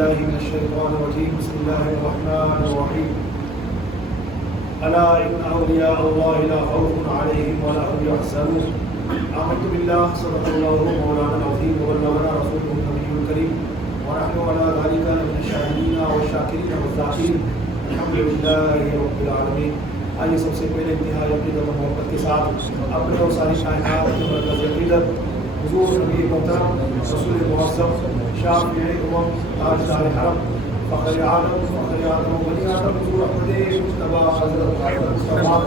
بالله من الشيطان الرجيم بسم الله الرحمن الرحيم ألا إن أولياء الله لا خوف عليهم ولا هم يحزنون آمنت بالله صدق الله مولانا العظيم وبلغنا رسوله النبي الكريم ونحن على ذلك من الشاهدين والشاكرين والذاكرين الحمد لله رب العالمين. آئیے سب سے پہلے انتہائی عقیدت و محبت کے ساتھ اپنے اور ساری کائنات کے مرکز عقیدت حضور نبی محترم رسول معظم شافع امم تاجدار حرم فخر عالم فخر آدم و بنی آدم حضور احمد مجتبی حضرت مصطفیٰ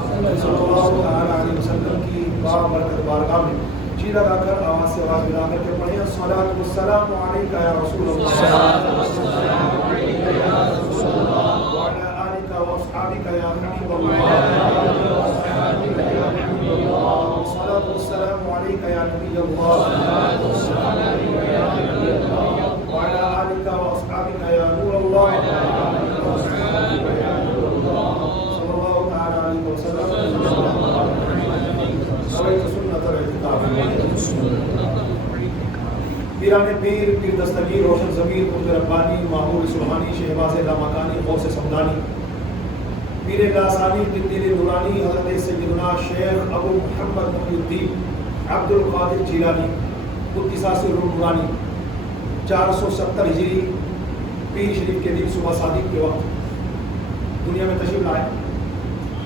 صلی اللہ علیہ وسلم کی بابرکت بارگاہ میں چیز ادا کر آواز سے آواز ملا کر کے پڑھیں الصلاۃ والسلام علیک یا رسول اللہ وعلی آلک و اصحابک یا حبیب اللہ الصلاۃ والسلام علیک یا نبی اللہ وعلی آلک و اصحابک یا نور اللہ صلی اللہ تعالی علیہ وسلم پیران پیر پیر دستگیر روشن ضمیر قطب ربانی معمول سبحانی شہباز لامکانی غوث سمدانی پیر لاسانی قدیر نورانی حضرت سیدنا شیخ ابو محمد محی الدین عبد القادر جیلانی قدس سر نورانی 470 ہجری پیر شریف کے دن صبح صادق کے وقت دنیا میں تشریف لائے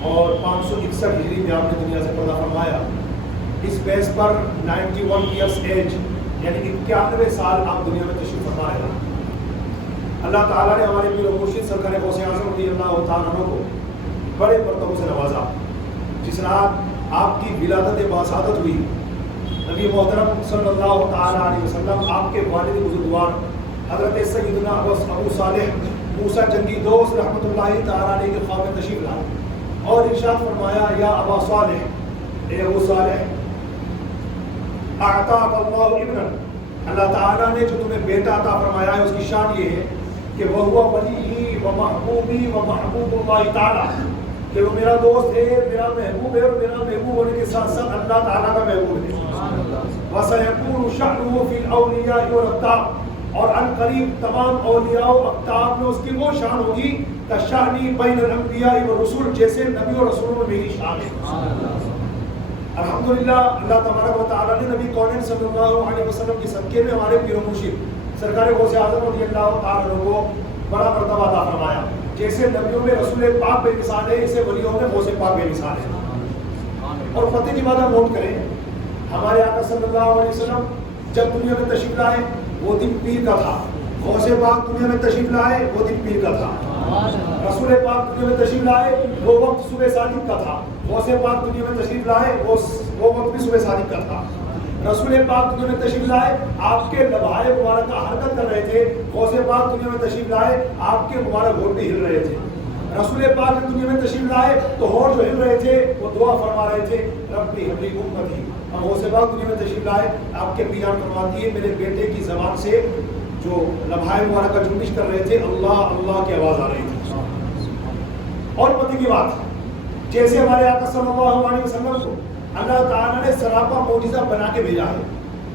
اور 561 ہجری میں آپ نے دنیا سے پردہ فرمایا. اس بیس پر 91 ایئرس ایج یعنی 91 سال آپ دنیا میں تشریف فرما رہے ہیں. اللہ تعالیٰ نے ہمارے پیر و مرشد سرکار غوث اعظم رضی اللہ تعالیٰ عنہ کو بڑے مرتبوں سے نوازا. جس رات آپ کی ولادت باسعادت ہوئی نبی محترم صلی اللہ تعالیٰ علیہ وسلم آپ کے والد بزرگوار حضرت سیدنا ابو صالح موسیٰ جنگی دوست رحمۃ اللہ تعالیٰ علیہ کے خواب میں تشریف لائے اور ارشاد فرمایا یا ابا صالح اے ابو صالح اعطاک اللہ ابنا اللہ تعالیٰ نے جو تمہیں بیٹا عطا فرمایا ہے اس کی شان یہ ہے کہ وہ ہوا ولی و محبوبی و محبوب اللہ تعالیٰ کہ وہ میرا دوست ہے میرا محبوب ہے اور میرا محبوب ہونے کے ساتھ ساتھ اللہ تعالیٰ کا محبوب ہے. وَسَيَكُونُ شَأْنُهُ فِي الْأَوْلِيَاءِ وَالْأَقْطَابِ اور ان قریب تمام اولیاء و اقطاب میں اس کی وہ شان ہوگی کشانی بین الانبیاء والرسول جیسے نبی اور رسولوں میں میری شان ہے. الحمدللہ اللہ تبارک و تعالیٰ نے نبی کونین صلی اللہ علیہ وسلم کے صدقے میں ہمارے پیر و مرشد سرکار غوث اعظم رضی اللہ تعالیٰ عنہ کو بڑا مرتبہ عطا فرمایا. جیسے نبیوں میں رسول پاک بے مثال ہے اسے ولیوں میں غوث پاک بے مثال ہے. اور فتح کی بات آپ نوٹ کریں ہمارے آقا صلی اللہ علیہ وسلم جب دنیا میں تشریف لائے وہ دن پیر کا تھا. غوث پاک دنیا میں تشریف لائے وہ دن پیر کا تھا. رسول پاک دنیا میں تشریف لائے وہ وقت صبح صادق کا تھا. غوث پاک دنیا میں تشریف لائے وہ وقت بھی صبح صادق کا تھا. رسول پاک دنیا میں تشریف لائے آپ کے لبھائے مبارک حرکت کر رہے تھے. غوث پاک دنیا میں تشریف لائے آپ کے مبارک ہونٹ بھی ہل رہے تھے. رسول پاک دنیا میں تشریف لائے تو ہونٹ جو ہل رہے تھے وہ دعا فرما رہے تھے ربی حبلی امتی. اور غوث پاک دنیا میں تشریف لائے آپ کے میاں فرماتی ہے میرے بیٹے کی زبان سے جو لبھائے مبارک کا جنبش کر رہے تھے اللہ اللہ کی آواز آ رہی تھی. اور پتہ کی بات جیسے ہمارے آقا صلی اللہ علیہ وسلم کو اللہ تعالیٰ نے سراپا معجزہ بنا کے بھیجا ہے.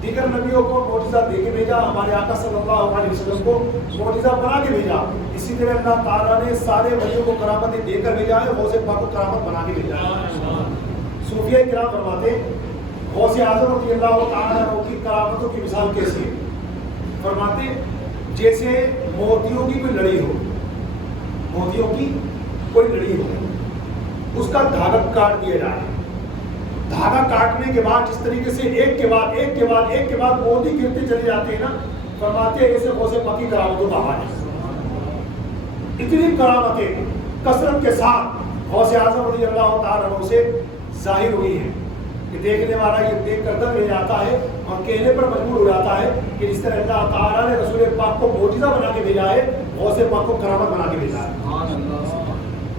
دیگر نبیوں کو معجزہ دے کے بھیجا ہمارے آقا صلی اللہ علیہ وسلم کو معجزہ بنا کے بھیجا. اسی طرح اللہ تعالیٰ نے سارے ولیوں کو کرامتیں دے کر بھیجا ہے. غوث پاک کو کرامت بنا کے بھیجا ہے. صوفیہ کرام فرماتے غوث اعظم رضی اللہ تعالیٰ عنہ کی کرامتوں کی مثال کیسی ہے. فرماتے جیسے موتیوں کی کوئی لڑی ہو موتیوں کی کوئی لڑی ہو اس کا دھاگا کاٹ دیا جائے. دھاگا کاٹنے کے بعد جس طریقے سے ایک کے بعد موتی گرتے چلے جاتے ہیں نا فرماتے ہیں ایسے غوث پاک کی کرامتوں کا حال ہے. اتنی کرامتیں کثرت کے ساتھ غوث اعظم رضی اللہ تعالیٰ عنہ سے ظاہر ہوئی ہیں کہ دیکھنے والا یہ دیکھ کر دم لے جاتا ہے اور کہنے پر مجبور ہو جاتا ہے کہ جس طرح اللہ تعالیٰ نے رسول پاک کو معجزہ بنا کے بھیجا ہے غوث پاک کو کرامت بنا کے بھیجا ہے.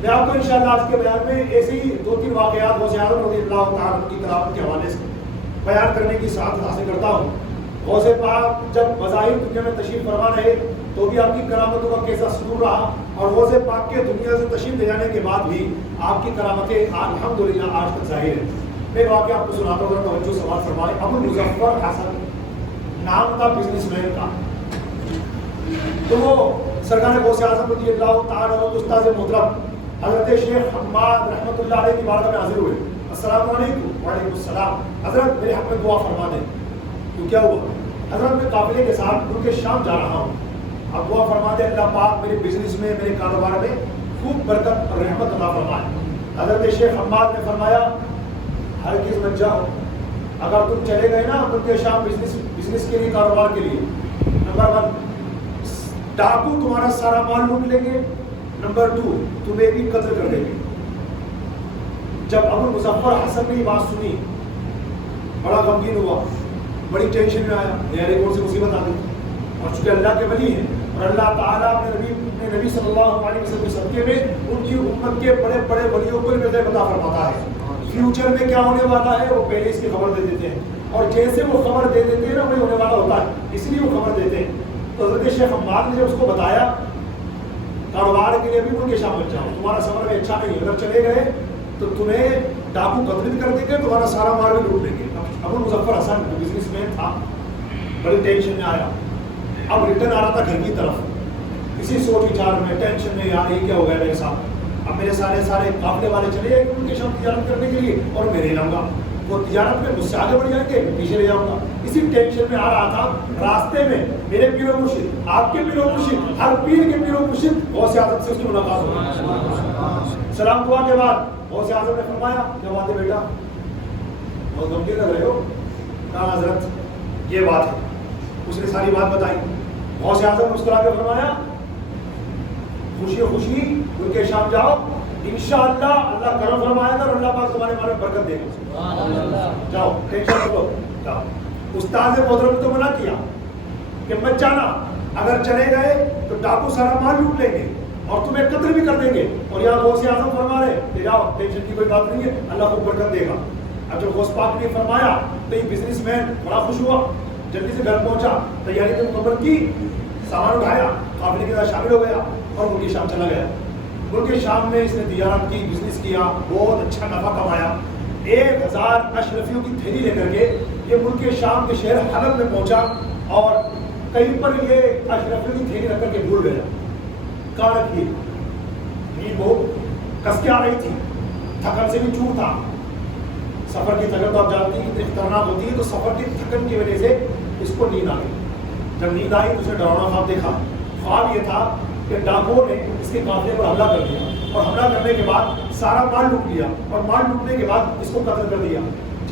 میں آپ کو انشاءاللہ آج کے بیان میں ایسے ہی 2-3 واقعات غوث اعظم رضی اللہ تعالیٰ کی کرامت کے حوالے سے بیان کرنے کی سعادت حاصل کرتا ہوں. غوث پاک جب بظاہر دنیا میں تشریف فرما رہے تو بھی آپ کی کرامتوں کا کیسا سلوک رہا اور غوث پاک کے دنیا سے تشریف لے جانے کے بعد بھی آپ کی کرامتیں الحمدللہ آج تک ظاہر ہیں. میں واقعہ آپ کو سناتا ہوں توجہ سوال فرمائے. ابو مظفر حسن نام تھا بزنس مین کا. تو وہ سرکار غوث اعظم رضی اللہ تعالیٰ عنہ استاد محترم حضرت شیخ حماد رحمۃ اللہ علیہ کی بارگاہ میں حاضر ہوئے. السلام علیکم. وعلیکم السلام. حضرت میرے حق میں دعا فرما دیں. تو کیا ہوا؟ حضرت میں قافلے کے ساتھ ملک شام جا رہا ہوں, اب دعا فرما دیں اللہ پاک میرے بزنس میں, میرے کاروبار میں خوب برکت اور رحمت عطا فرمائے. حضرت شیخ حماد نے فرمایا ہرگز مت جاؤ, اگر تم چلے گئے نا ملک شام بزنس کے لیے, کاروبار کے لیے, نمبر 1 ڈاکو تمہارا سارا مال لوٹ لیں گے, نمبر 2 تمہیں بھی قتل کر دیں گے. جب ابو مظفر حسن نے یہ بات سنی بڑا غمگین ہوا, بڑی ٹینشن میں آیا, میرے کون سی مصیبت آ گئی. اور چونکہ اللہ کے ولی ہیں اور اللہ تعالیٰ اپنے نبی صلی اللہ علیہ وسلم کے صدقے میں ان کی امت کے بڑے بڑے ولیوں کو بھی بتا فرماتا ہے فیوچر میں کیا ہونے والا ہے, وہ پہلے اس کی خبر دے دیتے ہیں. اور جیسے وہ خبر دے دیتے ہیں نا وہی ہونے والا ہوتا ہے, اس لیے وہ خبر دیتے ہیں. تو حضرت شیخ حماد نے جب اس کو بتایا کاروبار کے لیے بھی ملک شام مت جاؤ, تمہارا سفر میں اچھا نہیں, اگر چلے گئے تو تمہیں ڈاکو قتل بھی کر دیں گے, تمہارا سارا مال بھی لوٹ لیں گے. ابو مظفر حسن بزنس مین تھا, بڑی ٹینشن میں آیا. اب ریٹرن آ رہا تھا گھر کی طرف, اسی سوچ وچار میں ٹینشن میں, یار یہ کیا ہو گیا میرے ساتھ, اب میرے سارے قافلے والے چلے گئے ان کے شام تجارت کرنے کے لیے اور میں رہ جاؤں گا, وہ تجارت میں مجھ سے آگے بڑھ جائیں گے, پیچھے رہ جاؤں گا. اسی ٹینشن میں آ رہا تھا. راستے میں میرے پیر و مرشد, آپ کے پیر و مرشد, ہر پیر کے پیر و مرشد غوث اعظم سے اس کی ملاقات ہوئی. سلام دعا کے بعد غوث اعظم نے فرمایا کیا بات ہے بیٹا, بہت غمگین لگ رہے ہو. کہا حضرت یہ بات ہے. اس نے ساری بات بتائی. غوث اعظم مسکرا کے فرمایا خوشی خوشی ان کے شام جاؤ, انشاءاللہ اللہ کرم فرمائے گا اور اللہ پاک تمہارے بارے میں برکت دے گا. جاؤ ٹینشن مت لو, جاؤ. استاد محترم نے تو منع کیا کہ مت جانا, اگر چلے گئے تو ڈاکو سارا مال لوٹ لیں گے اور تمہیں قتل بھی کر دیں گے. اور یہاں غوث اعظم فرما رہے کہ جاؤ ٹینشن کی کوئی بات نہیں ہے, اللہ کو برکت دے گا. اب جب غوث پاک نے فرمایا تو یہ بزنس مین بڑا خوش ہوا, جلدی سے گھر پہنچا, تیاری تو مکمل کی, سامان اٹھایا, قافلے کے ساتھ شامل ہو گیا اور ملک شام چلا گیا. ملک شام میں اس نے تجارت کی, بزنس کیا, بہت اچھا نفع کمایا. 1000 اشرفیوں کی تھیلی لے کر کے یہ ملک شام کے شہر حلب میں پہنچا اور کہیں پر یہ اشرفیوں کی تھیلی رکھ کر کے بھول گیا. کہاں رکھی؟ نیند بہت کس کے آ رہی تھی, تھکن سے بھی چور تھا. سفر کی تھکن تو آپ جانتی ہیں کتنی خطرناک ہوتی ہے, تو سفر کی تھکن کی وجہ سے اس کو نیند آ گئی. جب نیند آئی تو اس نے ڈراؤنا خواب دیکھا. خواب یہ تھا کہ ڈاکوؤں نے اس کے قافلے پر حملہ کر دیا اور حملہ کرنے کے بعد سارا مال لوٹ لیا اور مال لوٹنے کے بعد اس کو قتل کر دیا.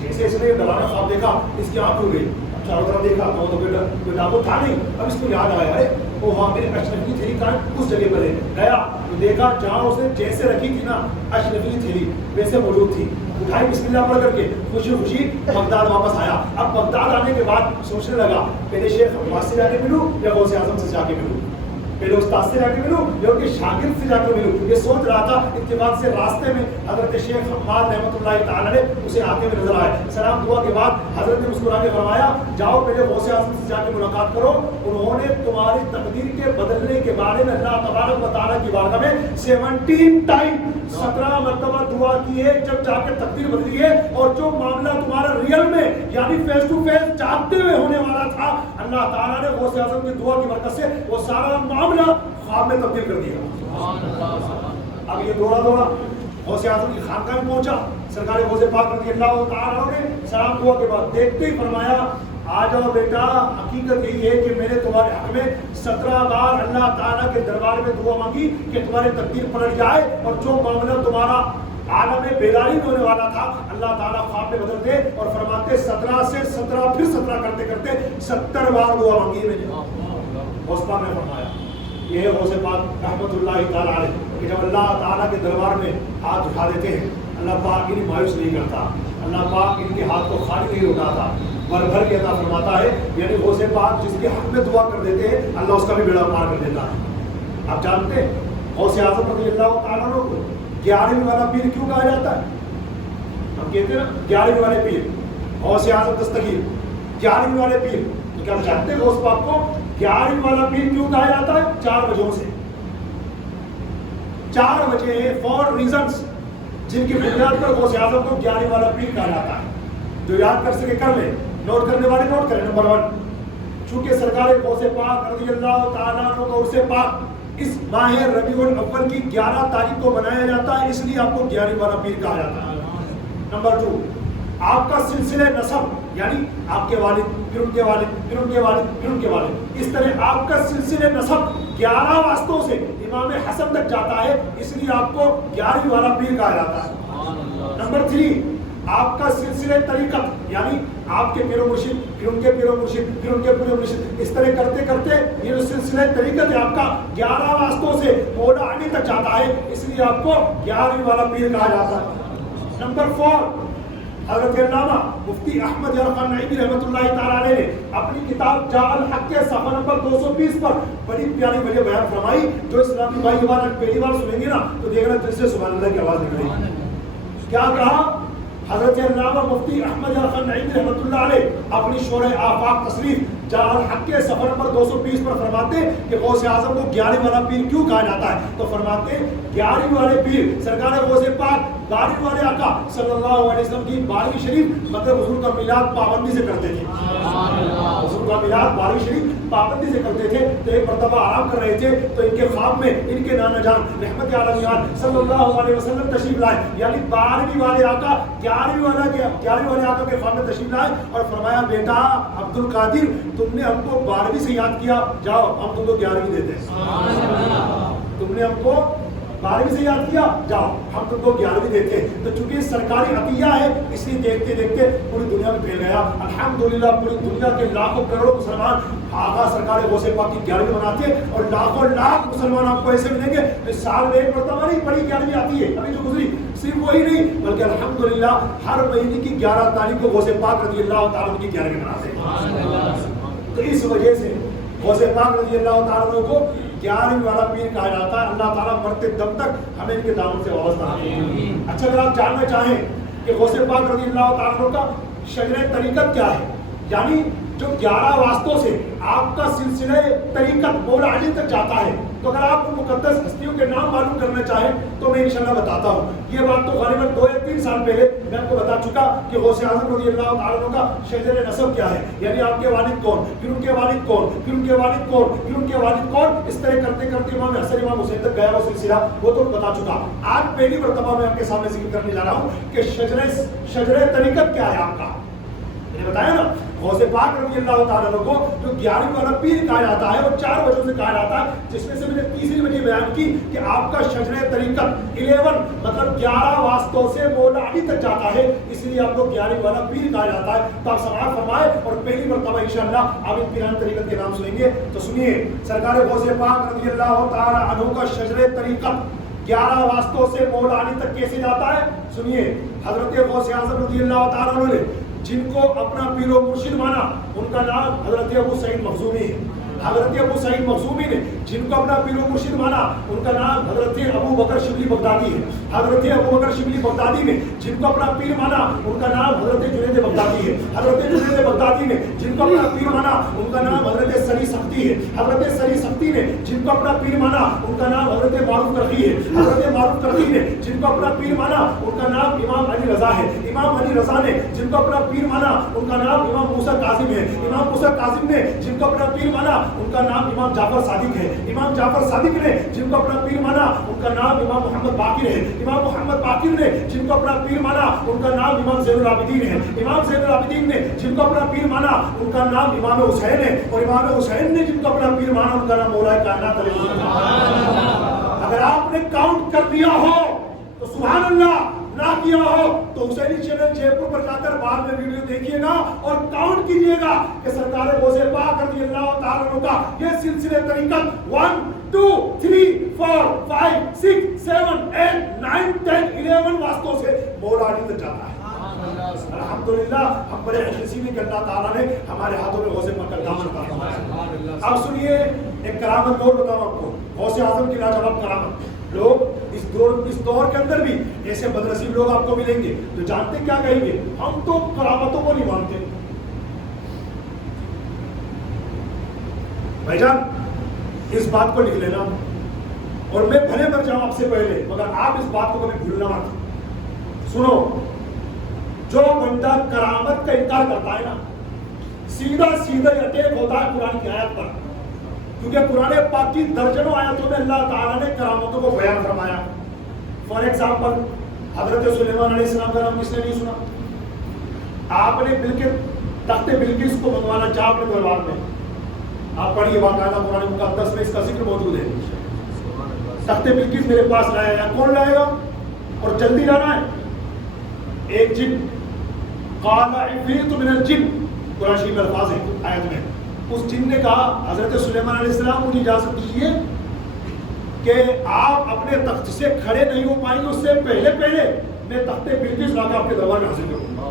جیسے اس نے ڈرانا خواب دیکھا اس کی آنکھ کھل گئی, چاروں طرف دیکھا تو کوئی ڈاکو تھا نہیں. اب اس کو یاد آیا ہے وہ وہاں میرے اشرفی تھیلی کا اس جگہ پر ہے. گیا تو دیکھا جہاں اس نے جیسے رکھی تھی نا اشرفی تھیلی ویسے موجود تھی. اٹھائی بسم اللہ پڑھ کر کے خوشی خوشی بغداد واپس آیا. اب بغداد آنے کے بعد سوچنے لگا پہلے شیخ عباس سے جا کے ملوں یا غوث اعظم سے جا کے ملوں, پہلے استاد سے جا کے ملوں یا ان کے شاگرد سے جا کے ملوں. یہ سوچ رہا تھا. اتفاق سے راستے میں حضرت شیخ حماد رحمۃ اللہ تعالیٰ نے اسے آتے ہوئے نظر آئے. سلام دعا کے بعد حضرت نے مسکرا کے فرمایا جاؤ پہلے غوث اعظم سے جا کے ملاقات کرو, انہوں نے تمہاری تقدیر کے بدلنے کے بارے میں اللہ تبارک و تعالیٰ کی بارگاہ میں 17 ٹائم 17 مرتبہ دعا کی ہے, جب جا کے تقدیر بدلی ہے. اور جو معاملہ تمہارا ریئل میں یعنی فیس ٹو فیس جاگتے ہوئے ہونے والا تھا, اللہ تعالیٰ نے غوث اعظم کی دعا کی برکت سے وہ سارا معاملہ خواب میں تبدیل کر دیا. اب یہ دوڑا غوث اعظم کی خانقاہ میں پہنچا. سرکار غوث پاک رضی اللہ تعالیٰ نے سلام دعا کے بعد دیکھتے ہی فرمایا آ جاؤ بیٹا, حقیقت یہی ہے کہ میں نے تمہارے حق میں 17 بار اللہ تعالیٰ کے دربار میں دعا مانگی کہ تمہاری تقدیر پلٹ جائے اور جو معاملہ تمہارا عالم بیداری میں ہونے والا تھا اللہ تعالیٰ خواب میں بدلتے اور فرماتے 17 سے 17 پھر 17 کرتے کرتے 70 بار دعا مانگی میں نے. غوث پاک نے فرمایا یہ ہے غوث پاک رحمۃ اللہ تعالیٰ علیہ کہ جب اللہ تعالیٰ کے دربار میں ہاتھ اٹھا دیتے ہیں اللہ پاک انہیں مایوس نہیں کرتا, اللہ پاک ان کے ہاتھ کو خالی نہیں اٹھاتا, بھر بھر کے عطا فرماتا ہے. یعنی غوث پاک جس کے حق میں دعا کر دیتے ہیں اللہ اس کا بھی بیڑا پار کر دیتا ہے. آپ جانتے ہیں غوث اعظم رضی اللہ تعالیٰ عنہ کو 11ویں والا پیر کیوں کہا جاتا ہے؟ ہم کہتے ہیں نا 11ویں والے پیر غوث اعظم دستگیر 11ویں والے پیر. کیا آپ جانتے ہیں غوث پاک کو 11ویں والا پیر کیوں کہا جاتا ہے؟ 4 وجہوں سے. 4 وجہ ہیں, 4 ریزنس جن کی بنیاد پر غوث اعظم کو 11ویں والا پیر کہا جاتا ہے. جو یاد کر سکے کر لیں, نوٹ کرنے والے نوٹ کریں. نمبر 1 چونکہ سرکار غوث پاک رضی اللہ تعالیٰ عنہ کا عرص پاک اس ماہ ربیع الاول کی 11 تاریخ کو منایا جاتا ہے، اس لیے آپ کو 11ویں والا پیر کہا جاتا ہے۔ نمبر 2، آپ کا سلسلہ نسب، یعنی آپ کے والد پھر ان کے والد پھر ان کے والد پھر ان کے والد، اس طرح آپ کا سلسلہ نسب 11 واسطوں سے امام حسن تک جاتا ہے، اس لیے آپ کو 11ویں والا پیر کہا جاتا ہے۔ نمبر 3، آپ کا سلسلہ طریقت، یعنی آپ کے پیر و مرشد پھر ان کے پیر و مرشد پھر ان کے پیر و مرشد، اس طرح کرتے کرتے یہ جو سلسلہ طریقت ہے آپ کا 11 واسطوں سے مولا علی تک جاتا ہے، اس لیے آپ کو 11ویں والا پیر کہا جاتا ہے۔ نمبر 4، حضرت علامہ مفتی احمد یارخان نعیمی رحمۃ اللہ تعالیٰ علیہ نے اپنی کتاب جاء الحق کے صفحہ نمبر 220 پر بڑی پیاری وجہ بیان فرمائی، جو اسلامی بھائی یہ بات پہلی بار سنیں گے نا تو دیکھنا دل سے سبحان اللہ کی آواز نکلے گی۔ کیا کہا حضرت علامہ مفتی احمد یارخان نعیمی رحمۃ اللہ علیہ اپنی شرح آفاق تصریف جاء الحق کے صفحہ نمبر 220 پر فرماتے کہ غوث اعظم کو 11ویں والا پیر کیوں کہا جاتا ہے، تو فرماتے 11ویں والے پیر سرکار غوث پاک 12ویں والے آقا صلی اللہ علیہ وسلم کی 12ویں شریف مطلب حضور کا میلاد پابندی سے کرتے تھے، حضور کا میلاد 12ویں شریف پابندی سے کرتے تھے۔ تو ایک مرتبہ آرام کر رہے تھے تو ان کے خواب میں ان کے نانا جان رحمت عالمیان صلی اللہ علیہ وسلم تشریف لائے، یعنی 12ویں والے آقا 11ویں والے آقا کے خواب میں تشریف لائے اور فرمایا بیٹا عبد القادر تم نے ہم کو 12ویں سے یاد کیا، جاؤ ہم تم کو 11ویں دیتے ہیں، تم نے ہم کو 12ویں سے یاد کیا، جاؤ ہم تم کو 11ویں دیتے ہیں۔ تو چونکہ سرکاری عطیہ ہے اس لیے دیکھتے دیکھتے پوری دنیا میں پھیل گیا، الحمدللہ پوری دنیا کے لاکھوں کروڑوں مسلمان آقا سرکار غوث پاک کی 11ویں مناتے ہیں، اور لاکھوں لاکھ مسلمان آپ کو ایسے ملیں گے سال میں ایک مرتبہ نہیں بڑی 11ویں آتی ہے ابھی جو گزری، صرف وہی نہیں بلکہ الحمدللہ ہر مہینے کی 11 تاریخ کو غوث پاک رضی اللہ تعالیٰ کی 11ویں مناتے ہیں۔ تو اس وجہ سے غوث پاک رضی اللہ تعالیٰ کو 11ویں والا پیر کہا جاتا ہے۔ اللہ تعالیٰ مرتے دم تک ہمیں ان کے دامن سے وابستہ رکھے۔ اچھا اگر آپ جاننا چاہیں کہ غوث پاک رضی اللہ تعالیٰ کا شجرہ طریقت کیا ہے، یعنی جو 11 واسطوں سے آپ کا سلسلہ طریقت مولا علی تک جاتا ہے، تو اگر آپ مقدس ہستیوں کے نام معلوم کرنا چاہیں تو میں انشاءاللہ بتاتا ہوں۔ یہ بات تو غالباً 2 یا 3 سال پہلے میں آپ کو بتا چکا کہ غوث اعظم رضی اللہ تعالیٰ کا شجرہ نسب کیا ہے، یعنی آپ کے والد کون، پھر ان کے والد کون، پھر ان کے والد کون، پھر ان کے والد کون، اس طرح کرتے کرتے امام حسن امام حسین تک گیا وہ سلسلہ، وہ تو بتا چکا۔ آج پہلی مرتبہ میں آپ کے سامنے ذکر کرنے جا رہا ہوں کہ شجرہ طریقت کیا ہے آپ کا۔ میں نے بتایا نا غوث پاک رضی اللہ تعالیٰ کو جو 11ویں والا پیر کہا جاتا ہے وہ 4 وجہوں سے کہا جاتا ہے، جس میں سے میں نے تیسری وجہ بیان کی کہ آپ کا شجرہ طریقت 11 مطلب 11 واسطوں سے مولا علی تک جاتا ہے، اس لیے آپ کو 11ویں والا پیر کہا جاتا ہے۔ تو آپ سماعت فرمائے اور پہلی مرتبہ انشاءاللہ آپ ان پیران طریقت کے نام سنیں گے تو سنیے۔ سرکار غوث پاک رضی اللہ تعالیٰ عنہ کا شجرہ طریقت 11 واسطوں سے مولا علی تک کیسے جاتا ہے سنیے۔ حضرت غوث اعظم رضی اللہ تعالیٰ عنہ نے جن کو اپنا پیر و مرشد مانا ان کا نام حضرت ابو سعید مخزومی ہے۔ حضرت ابو سعید مخزومی نے جن کو اپنا پیر و مرشد مانا ان کا نام حضرت ابو بکر شبلی بغدادی ہے۔ حضرت ابو بکر شبلی بغدادی نے جن کو اپنا پیر مانا ان کا نام حضرت جنید بغدادی ہے۔ حضرت جنید بغدادی نے جن کو اپنا پیر مانا ان کا نام حضرت سری سختی ہے۔ حضرت سری سختی نے جن کو اپنا پیر مانا ان کا نام حضرت معروف کرخی ہے۔ حضرت معروف کرخی نے جن کو اپنا پیر مانا ان کا نام امام علی رضا ہے۔ امام علی رضا نے جن کو اپنا پیر مانا ان کا نام امام موسیٰ کاظم ہے۔ امام موسیٰ کاظم نے جن کو اپنا پیر مانا ان کا نام امام جعفر صادق ہے۔ امام جعفر صادق نے جن کو اپنا پیر مانا ان کا نام امام محمد باقر ہے۔ امام محمد باقر نے جن کو اپنا پیر مانا ان کا نام امام زین العابدین ہے۔ امام زین العابدین نے جن کو اپنا پیر مانا ان کا نام امام حسین ہے، اور امام حسین نے جن کو اپنا پیر مانا ان کا نام مولا کائنات علیہ السلام۔ اگر آپ نے کاؤنٹ کر دیا ہو تو سبحان اللہ، نہ کیا ہو تو حسینی چینل جے پور پر جا کر بعد میں ویڈیو دیکھیے گا اور کاؤنٹ کیجئے گا کہ سرکار غوث پاک رضی اللہ تعالیٰ عنہ کا یہ سلسلہ طریقت 1 2 3 4 5 6 7 8 9 10 11 واسطوں سے مولا علی تک جاتا ہے۔ الحمدللہ ہم بڑے خوش نصیب ہیں کہ اللہ تعالیٰ نے ہمارے ہاتھوں میں غوث پاک کا دامن عطا فرمایا۔ اب سنیے ایک کرامت اور بتاؤں آپ کو، غوث اعظم کی لاجواب کرامت۔ لوگ اس دور کے اندر بھی ایسے بدنصیب لوگ آپ کو ملیں گے جو جانتے کیا کہیں گے، ہم تو کرامتوں کو نہیں مانتے۔ بھائی جان اس بات کو لکھ لینا، اور میں بھلے مر جاؤں آپ سے پہلے مگر آپ اس بات کو کبھی بھولنا مت۔ سنو، جو بندہ کرامت کا انکار کرتا ہے نا، سیدھا اٹیک ہوتا ہے قرآن کی آیت پر، کیونکہ قرآن پاک کی درجنوں آیتوں میں اللہ تعالیٰ نے کرامتوں کو بیان فرمایا. فار ایگزامپل حضرت سلیمان علیہ السلام کا نام کس نے نہیں سنا؟ آپ نے تخت بلقیس کو منگوانا چاہا اپنے دربار میں، آپ پڑھیے باقاعدہ قرآن مقدس میں اس کا ذکر موجود ہے. تخت بلقیس میرے پاس لایا یا کون لائے گا؟ اور جلدی لانا ہے. ایک جن قال عفریت من الجن، قرآن شریف میں الفاظ ہیں آیت میں، اس جن نے کہا حضرت سلیمان علیہ السلام مجھے اجازت دیجیے کہ آپ اپنے تخت سے کھڑے نہیں ہو پائیں گے، اس سے پہلے میں تخت بلقیس لا کے آپ کے دربار میں حاضر کروں گا.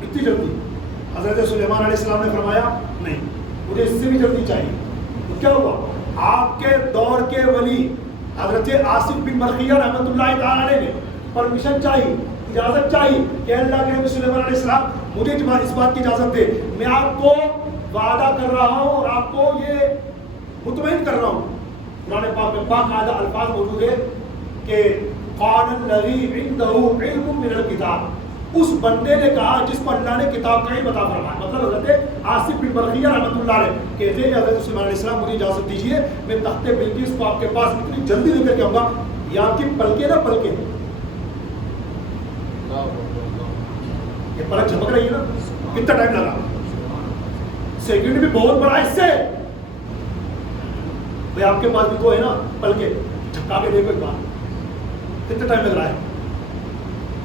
اتنی جلدی؟ حضرت سلیمان علیہ السلام نے فرمایا نہیں، مجھے اس سے بھی جلدی چاہیے. تو کیا ہوا؟ آپ کے دور کے ولی حضرت آصف بن برقیہ رحمۃ اللہ تعالی علیہ نے پرمیشن چاہیے، اجازت چاہیے کہ اللہ کے نبی سلیمان علیہ السلام مجھے اس بات کی اجازت دے، میں آپ کو وعدہ کر رہا ہوں اور آپ کو یہ مطمئن کر رہا ہوں. قرآن پاک میں باقاعدہ الفاظ موجود ہے کہ قال الذی عنده علم من الکتاب، اس بندے نے کہا جس پر اللہ نے کتاب کا علم عطا فرمایا. مطلب حضرت آصف بن برقیہ رحمۃ اللہ علیہ کہتے ہیں حضرت سلیمان علیہ السلام مجھے اجازت دیجیے، میں تخت بلقیس کو آپ کے پاس اتنی جلدی لے کر کے آؤں گا، یہ آپ کی پلکیں نہ پلکیں، یہ پلک جھپک رہی ہے نا، کتنا ٹائم لگا؟ سیکنڈ بھی بہت بڑا اس سے. بھائی آپ کے پاس بھی تو ہے نا پلکیں، جھپکا کے دیکھو ایک بار، کتنا ٹائم لگ رہا ہے؟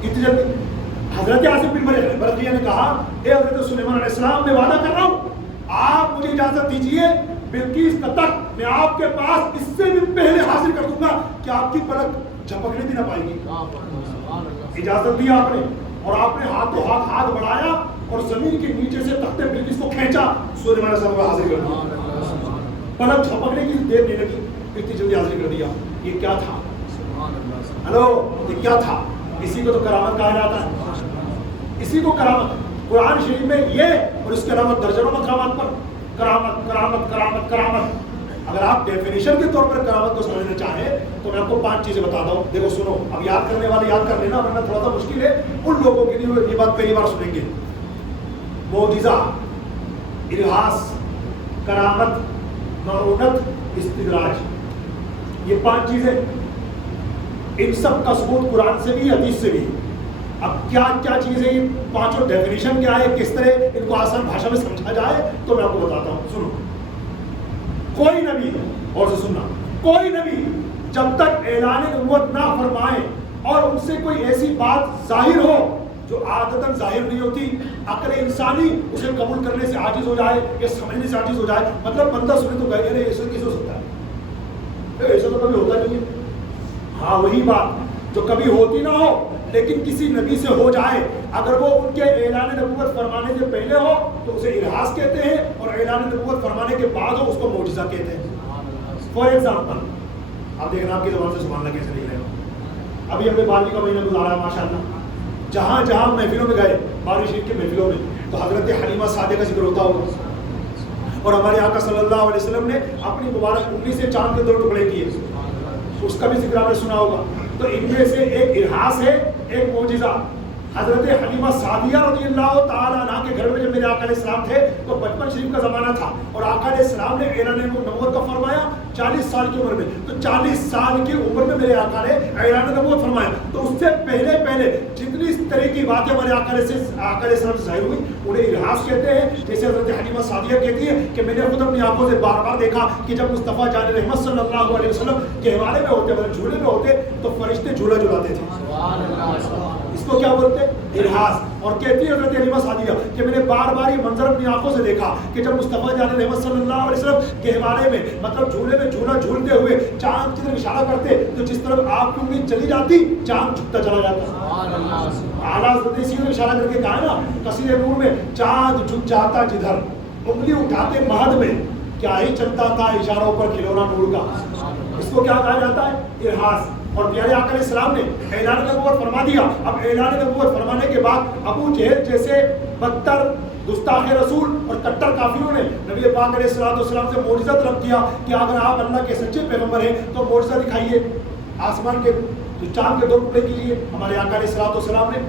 کتنی جلدی؟ حضرت آصف بن برقیہ نے کہا اے حضرت سلیمان علیہ السلام میں وعدہ کر رہا ہوں، آپ مجھے اجازت دیجیے بلقیس کا تخت میں آپ کے پاس اس سے بھی پہلے حاصل کر دوں گا کہ آپ کی پلک جھپکنے بھی نہ پائے گی. اجازت دی آپ نے، اور آپ نے ہاتھ بڑھایا اور زمین کے نیچے سے تخت بلقیس کو کھینچا، سلیمان علیہ السلام کو حاضر کر دیا. پلک جھپکنے کی دیر نہیں لگی، اتنی جلدی حاضر کر دیا. یہ کیا تھا؟ ہلو، یہ کیا تھا؟ اسی کو تو کرامت کہا جاتا ہے، اسی کو کرامت. قرآن شریف میں یہ اور اس کے علاوہ درجنوں مقامات پر کرامت کرامت کرامت کرامت. اگر آپ ڈیفینیشن کے طور پر کرامت کو سمجھنا چاہیں تو میں آپ کو 5 چیزیں بتاتا ہوں. دیکھو سنو، اب یاد کرنے والے یاد کر لینا، ورنہ تھوڑا سا مشکل ہے ان لوگوں کے لیے یہ بات پہلی بار سنیں گے. معجزہ، ارہاس، کرامت، معونت، استدراج، یہ 5 چیزیں، ان سب کا ثبوت قرآن سے بھی حدیث سے بھی. اب کیا کیا چیزیں، یہ 5 ڈیفینیشن کیا ہے، کس طرح ان کو آسان بھاشا میں سمجھا جائے تو میں آپ کو بتاتا ہوں. سنو، کوئی نبی، اور سے سننا، کوئی نبی جب تک اعلان نبوت نہ فرمائے اور ان سے کوئی ایسی بات ظاہر ہو جو عادتاً ظاہر نہیں ہوتی، عقل انسانی اسے قبول کرنے سے عاجز ہو جائے یا سمجھنے سے عاجز ہو جائے. مطلب بندہ سنے تو کہے ارے ایسا کیسے ہو سکتا ہے، ایسا تو کبھی ہوتا نہیں ہے. ہاں وہی بات جو کبھی ہوتی نہ ہو لیکن کسی نبی سے ہو جائے، اگر وہ ان کے اعلان نبوت فرمانے سے پہلے ہو تو اسے ارہاس کہتے ہیں، اور اعلان نبوت فرمانے کے بعد ہو اس کو معجزہ کہتے ہیں. فار ایگزامپل، آپ دیکھنا آپ کی زبان سے سبحان اللہ کیسے نہیں رہے گا. ابھی ہم نے 12ویں کا مہینہ گزارا ہے ماشاء اللہ. جہاں جہاں محفلوں میں گئے، بارش شریف کی محفلوں میں، تو حضرت حلیمہ سعدیہ کا ذکر ہوتا ہوگا، اور ہمارے آقا صلی اللہ علیہ وسلم نے اپنی مبارک انگلی سے چاند کے 2 ٹکڑے کیے، اس کا بھی ذکر آپ نے سنا ہوگا. تو ان میں سے ایک ارہاس ہے، ایک معجزہ. حضرت حلیمہ سعدیہ رضی اللہ تعالیٰ عنہ کے گھر میں جب میرے آقا علیہ السلام تھے تو بچپن شریف کا زمانہ تھا، اور آقا علیہ السلام نے اعلان نبوت کا فرمایا 40 سال کی عمر میں. تو 40 سال کی عمر میں میرے آقا نے اعلان نبوت فرمایا. تو اس سے پہلے جتنی اس طرح کی باتیں ہمارے آقا علیہ السلام سے ظاہر ہوئی انہیں ارہاس کہتے ہیں. جیسے حضرت حلیمہ سعدیہ کہتی ہے کہ میں نے خود اپنی آنکھوں سے بار بار دیکھا کہ جب مصطفیٰ جان رحمت صلی اللہ علیہ وسلم گہوارے میں ہوتے، مطلب جھولے میں ہوتے، تو فرشتے جھولا جھلاتے تھے. اس کو کیا بولتے ہیں؟ ارہاس. اور کہتی ہے حضرت حلیمہ سعدیہ کہ میں نے بار بار یہ منظر اپنی آنکھوں سے دیکھا کہ جب مصطفیٰ جان رحمت صلی اللہ علیہ وسلم گہوارے میں، مطلب جھولے میں جھولا جھولتے ہوئے چاند کی طرف اشارہ کرتے تو جس طرف آپ کی انگلی چلی جاتی چاند جھکتا چلا جاتا. اعلیٰ حضرت اسی طرف اشارہ کر کے کہا نا قصیدہ نور میں، چاند جھک جاتا جدھر انگلی اٹھاتے مہد میں، کیا ہی چلتا تھا اشاروں پر کھلونا نور کا. اس کو کیا کہا جاتا ہے؟ ارہاس. اور پیارے آقا علیہ السلام نے اعلان نبوت فرما دیا. اب اعلان نبوت فرمانے کے بعد ابو جہل جیسے بدتر گستاخ رسول اور کٹر کافروں نے نبی پاک علیہ السلام سے معجزہ طلب کیا کہ اگر آپ اللہ کے سچے پیغمبر ہیں تو معجزہ دکھائیے. آسمان کے جو چاند کے 2 ٹکڑے کیجیے. ہمارے آقا علیہ السلام نے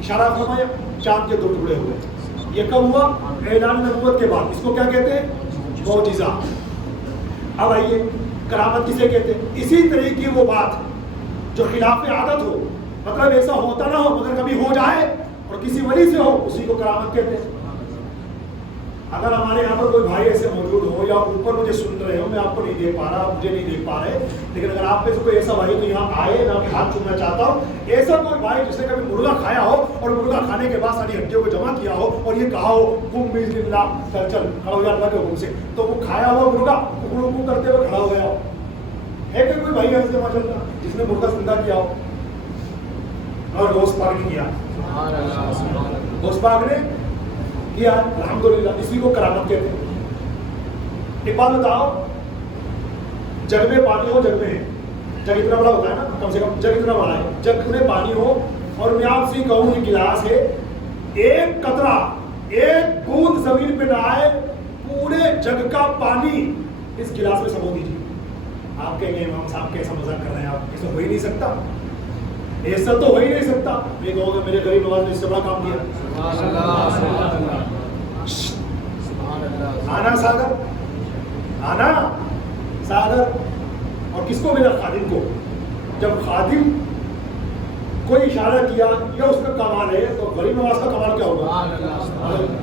اشارہ فرمایا، چاند کے 2 ٹکڑے ہوئے. یہ کب ہوا؟ اعلان نبوت کے بعد. اس کو کیا کہتے ہیں؟ معجزہ. اب آئیے کرامت کسے کہتے ہیں؟ اسی طرح کی وہ بات جو خلاف عادت ہو، مطلب ایسا ہوتا نہ ہو مگر کبھی ہو جائے اور کسی ولی سے ہو، اسی کو کرامت کہتے ہیں. اگر ہمارے یہاں پر کوئی بھائی ایسے موجود ہو یا اوپر مجھے سن رہے ہو، میں آپ کو نہیں دیکھ پا رہا، مجھے نہیں دیکھ پا رہے، لیکن اگر آپ میں سے کوئی ایسا بھائی تو یہاں آئے، میں آپ کے ہاتھ چومنا چاہتا ہوں. ایسا کوئی بھائی جس نے کبھی مرغا کھایا ہو اور مرغا کھانے کے بعد ساری ہڈیوں کو جمع کیا ہو اور یہ کہا ہو قم بسم اللہ، چل چل کھڑا ہو جا اللہ کے حکم سے، تو وہ کھایا ہوا مرغا حکم کرتے ہوئے کھڑا ہو گیا ہو. ہے کہ کوئی بھائی ایسے ماشاء اللہ جس نے مرغا زندہ کیا ہو اور غوث پاک نے کیا؟ غوث پاک نے کیا الحمدللہ. اسی کو کرامت کہتے ہیں. ایک بات بتاؤ، جگ میں پانی ہو، جگ میں ہے، جگ اتنا بڑا ہوتا ہے نا، کم سے کم جگ اتنا بڑا ہے، جگ میں پانی ہو اور میں آپ سے کہوں یہ گلاس ہے، ایک قطرہ ایک بوند زمین پہ نہ آئے، پورے جگ کا پانی اس گلاس میں سمو دیجیے. آپ کہیں گے امام صاحب کیسا مذاق کر رہے ہیں آپ، ایسا ہو ہی نہیں سکتا، ایسا تو ہو ہی نہیں سکتا. میں کہوں گا میرے غریب نواز نے اس سے بڑا کام کیا. آنا ساگر، آنا ساگر. اور کس کو ملا؟ خادم کو. جب خادم کوئی اشارہ کیا یا اس کا کمال ہے تو غریب نواز کا کمال کیا ہوگا؟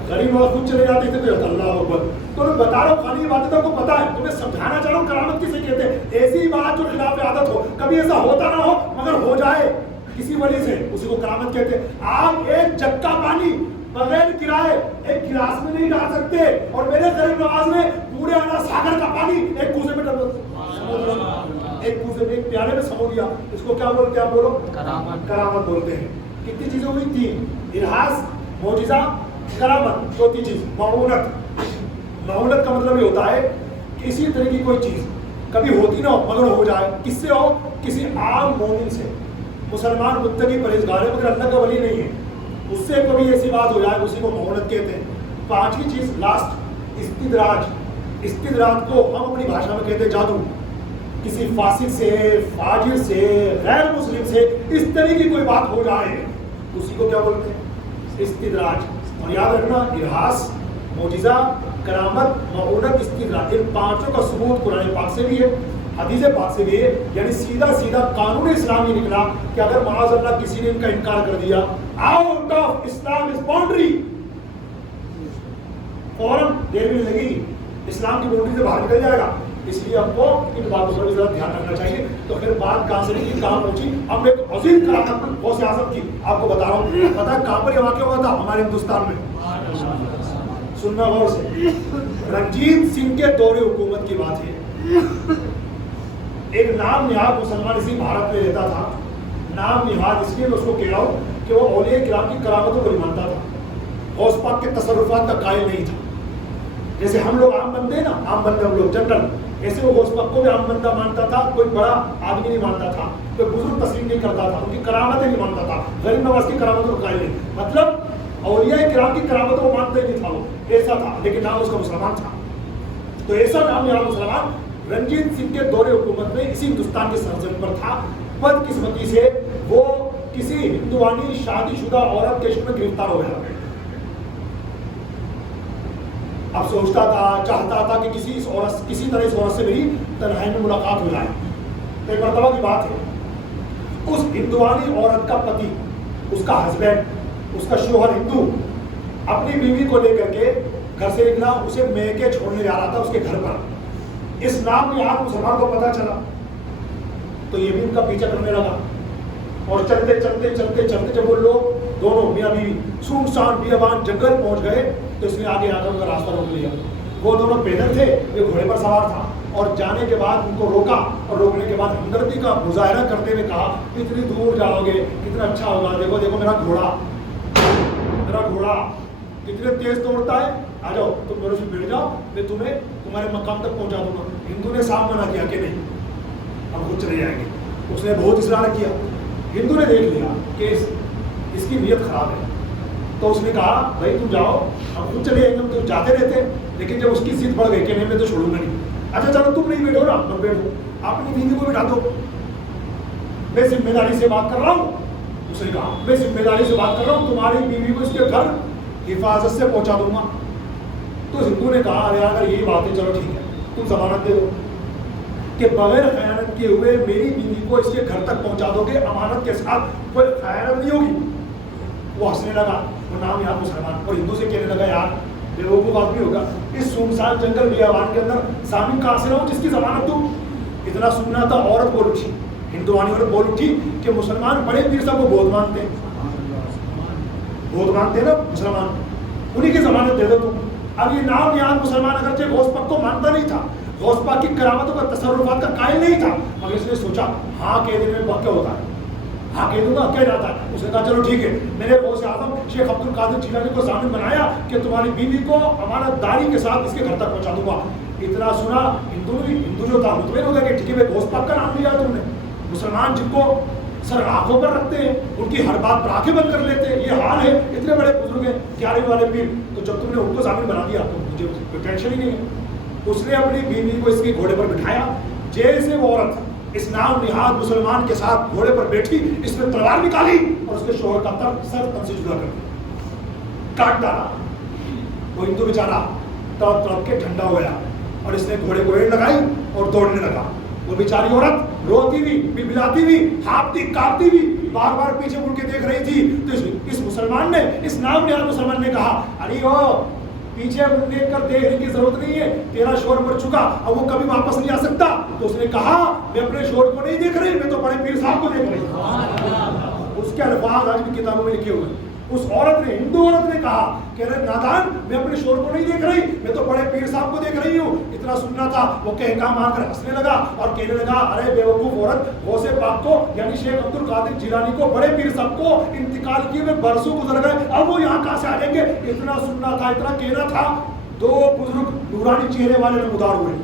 غریب نواز خود چلے جاتے تھے تو اللہ اکبر. تو میں بتا رہا ہوں خالی بات تو کو پتا ہے، تمہیں سمجھانا چاہ رہا ہوں کرامت کسے کہتے ہیں. ایسی بات جو خلاف عادت ہو، کبھی ایسا ہوتا نہ ہو مگر ہو جائے کسی وجہ سے، اسی کو کرامت کہتے ہیں. آپ ایک جگ کا پانی بغیر کرائے ایک گلاس میں نہیں ڈال سکتے، اور میرے غریب نواز نے پورے آنا ساگر کا پانی ایک کوزے میں ڈال دیا، ایک کوزے میں ایک پیالے میں سمو دیا. اس کو کیا بولتے ہیں؟ آپ بولو. کرامت بولتے ہیں. کتنی چیزیں ہوئی؟ تین: ارہاس، معجزہ، کرامت. چوتھی چیز معونت. معونت کا مطلب یہ ہوتا ہے کہ اسی طرح کی کوئی چیز کبھی ہوتی نہ ہو مگر ہو جائے. کس سے ہو؟ کسی عام مومن سے. مسلمان متقی پرہیزگار ہے مگر اللہ کا ولی نہیں ہے، اس سے کبھی ایسی بات ہو جائے، اسی کو معونت کہتے ہیں. پانچویں چیز لاسٹ، استدراج. استدراج کو ہم اپنی بھاشا میں کہتے ہیں جادو. کسی فاسق سے، فاجر سے، غیر مسلم سے اس طرح کی کوئی بات ہو جائے، اسی کو کیا بولتے ہیں؟ استدراج. اور یاد رکھنا ارہاس، معجزہ، کرامت، معونت، استدراج، ان پانچوں کا ثبوت قرآن پاک سے بھی ہے، حدیث پاک سے بھی ہے. یعنی سیدھا سیدھا قانون اسلام یہ نکلا کہ اگر معاذ اللہ کسی نے ان کا انکار کر دیا، out of Islam is boundary, فوراً دیر بھی لگے گی، اسلام کی باؤنڈری سے باہر نکل جائے گا. اس لیے آپ کو ان باتوں پر بھی ذرا دھیان رکھنا چاہیے. تو پھر بات کہاں سے نہیں کہاں پہنچی؟ ہم ایک عظیم کرامت غوث اعظم کی آپ کو بتا رہا ہوں. پتا کہاں پر یہ واقعہ ہوا تھا؟ ہمارے ہندوستان میں. سننا غور سے. رنجیت سنگھ کے دور حکومت کی بات ہے. ایک نام نہاد مسلمان اسی بھارت میں رہتا تھا. نام نہاد اس لیے میں اس کو کہہ رہا ہوں کہ وہ اولیاء کرام کی کرامتوں کو نہیں مانتا تھا، غوث پاک کے تصرفات کا قائل نہیں تھا. جیسے ہم لوگ عام بندے نا، عام بندے ہم لوگ جنرل، ایسے وہ غوث پاک کو بھی عام بندہ مانتا تھا. کوئی بڑا آدمی نہیں مانتا تھا، کوئی بزرگ تسلیم نہیں کرتا تھا، ان کی کرامتیں نہیں مانتا تھا. غریب نواز کی کرامتوں کا قائل نہیں، مطلب اولیاء کرام کی کرامتوں کو مانتا ہی نہیں تھا. وہ ایسا تھا، لیکن نام اس کا مسلمان تھا. تو ایسا نام نہاد مسلمان رنجیت سنگھ کے دور حکومت میں اسی ہندوستان کے سرزمین پر تھا. بدقسمتی سے وہ کسی ہندوانی شادی شدہ عورت کے عشق میں گرفتار ہو گیا. اب سوچتا تھا، چاہتا تھا کہ کسی طرح اس عورت سے میری تنہائی میں ملاقات ہو جائے. ایک مرتبہ کی بات ہے، اس ہندوانی عورت کا پتی، اس کا ہسبینڈ، اس کا شوہر ہندو، اپنی بیوی کو لے کر کے گھر سے نکلا. اسے میکے چھوڑنے جا رہا تھا اس کے گھر پر. اس نام نہاد مسلمان کو پتا چلا تو یہ بھی ان کا پیچھا کرنے لگا. اور چلتے چلتے چلتے چلتے جب وہ لوگ دونوں میاں بیوی سنسان بیابان جنگل پہنچ گئے تو اس نے آگے آ کر ان کا راستہ روک لیا. وہ دونوں پیدل تھے، یہ گھوڑے پر سوار تھا. اور جانے کے بعد ان کو روکا اور روکنے کے بعد ہمدردی کا مظاہرہ کرتے ہوئے کہا اتنی دور جاؤ گے کتنا اچھا ہوگا، دیکھو دیکھو میرا گھوڑا کتنے تیز دوڑتا ہے، آ جاؤ تم میرے سے بیٹھ جاؤ، میں تمہیں تمہارے مقام تک پہنچا دوں گا. ہندو نے صاف منع کیا کہ نہیں، ہم خود چلے جائیں گے. اس نے بہت اصرار کیا. ہندو نے دیکھ لیا کہ اس کی نیت خراب ہے تو اس نے کہا بھائی تم جاؤ، ہم خود چلے جائیں گے. ہم تو جاتے رہتے، لیکن جب اس کی ضد بڑھ گئی کہ نہیں میں تو چھوڑوں گا نہیں. اچھا چلو تم نہیں بیٹھو نا، میں بیٹھو، اپنی بیوی کو بٹھا دو، میں ذمہ داری سے بات کر رہا ہوں. اس نے کہا میں ذمہ داری سے بات کر رہا ہوں، تمہاری بیوی کو اس کے گھر حفاظت سے پہنچا دوں گا. تو ہندو نے کہا ارے اگر یہی بات ہے چلو ٹھیک ہے تم ضمانت دے دو کہ بغیر خیانت کیے ہوئے میری بیوی کو اس کے گھر تک پہنچا دو گے امانت کے ساتھ, کوئی خیانت نہیں ہوگی. وہ ہنسنے لگا, وہ نام یاد مسلمان, اور ہندو سے کہنے لگا یار بے وقوف آدمی ہوگا, اس سنسان جنگل بیابان کے اندر ضامن کہاں سے لاؤں جس کی ضمانت دوں. اتنا سننا تھا, عورت بول اٹھی, ہندوانی عورت بول اٹھی کہ مسلمان بڑے پیر صاحب کو بہت مانتے ہیں, بہت مانتے ہیں نا مسلمان, انہیں کی ضمانت دے دو تم. اب یہ نام یاد مسلمان اگرچہ غوث پاک کو مانتا نہیں تھا, غوث پاک کی کرامتوں کا تصرفات کا قائل نہیں تھا, مگر اس نے سوچا ہاں کہہ دینے میں کیا ہوتا ہے, ہاں کہہ دوں گا کہہ جاتا ہے. اس نے کہا چلو ٹھیک ہے, میں نے غوث اعظم شیخ عبد القادر جیلانی کو ضامن بنایا کہ تمہاری بیوی کو امانت داری کے ساتھ اس کے گھر تک پہنچا دوں گا. اتنا سنا ہندو جو تھا مطمئن ہو گیا کہ ٹھیک ہے غوث پاک کا نام لیا تم نے. مسلمان جن کو سر آنکھوں پر رکھتے ہیں, ان کی ہر بات پر آنکھیں بند کر لیتے ہیں, یہ حال ہے, اتنے بڑے بزرگ ہیں 11 والے پیر, تو جب تم نے ان کو ضامن بنا دیا تو مجھے کوئی ٹینشن ہی نہیں ہے. اس نے اپنی بیوی کو اس کے گھوڑے پر بٹھایا, جیسے وہ عورت اس نام نہاد مسلمان کے ساتھ گھوڑے پر بیٹھی, اس نے تلوار نکالی اور اس کے شوہر کا سر تن سے جدا کر دیا, کاٹ ڈالا. وہ ہندو بیچارہ تڑپ تڑپ کے ٹھنڈا ہو گیا, اور اس نے گھوڑے کو ایڑ لگائی اور دوڑنے لگا. وہ بیچاری عورت روتی بھی, بلبلاتی بھی, ہانپتی کانپتی بھی, بار بار پیچھے مڑ کے دیکھ رہی تھی. تو اس مسلمان نے, اس نام نہاد مسلمان نے کہا ارے او پیچھے دیکھ کر دیکھنے کی ضرورت نہیں ہے, تیرا شوہر مر چکا, اب وہ کبھی واپس نہیں آ سکتا. تو اس نے کہا میں اپنے شوہر کو نہیں دیکھ رہی, میں تو بڑے پیر صاحب کو دیکھ رہی ہوں. اس کے الفاظ آج بھی کتابوں میں لکھے ہوئے ہیں. اس عورت نے, ہندو عورت نے کہا کہ ارے نادان میں اپنے شوہر کو نہیں دیکھ رہی, میں تو بڑے پیر صاحب کو دیکھ رہی ہوں. اتنا سننا تھا, وہ کہکا مار کر ہنسنے لگا اور کہنے لگا ارے بے وقوف عورت, غوث پاک کو یعنی شیخ عبد القادر جیلانی کو, بڑے پیر صاحب کو انتقال کیے ہوئے برسوں گزر گئے, اب وہ یہاں کہاں سے آ جائیں گے. اتنا سننا تھا, اتنا کہنا تھا, دو بزرگ نورانی چہرے والے نمودار ہوئے.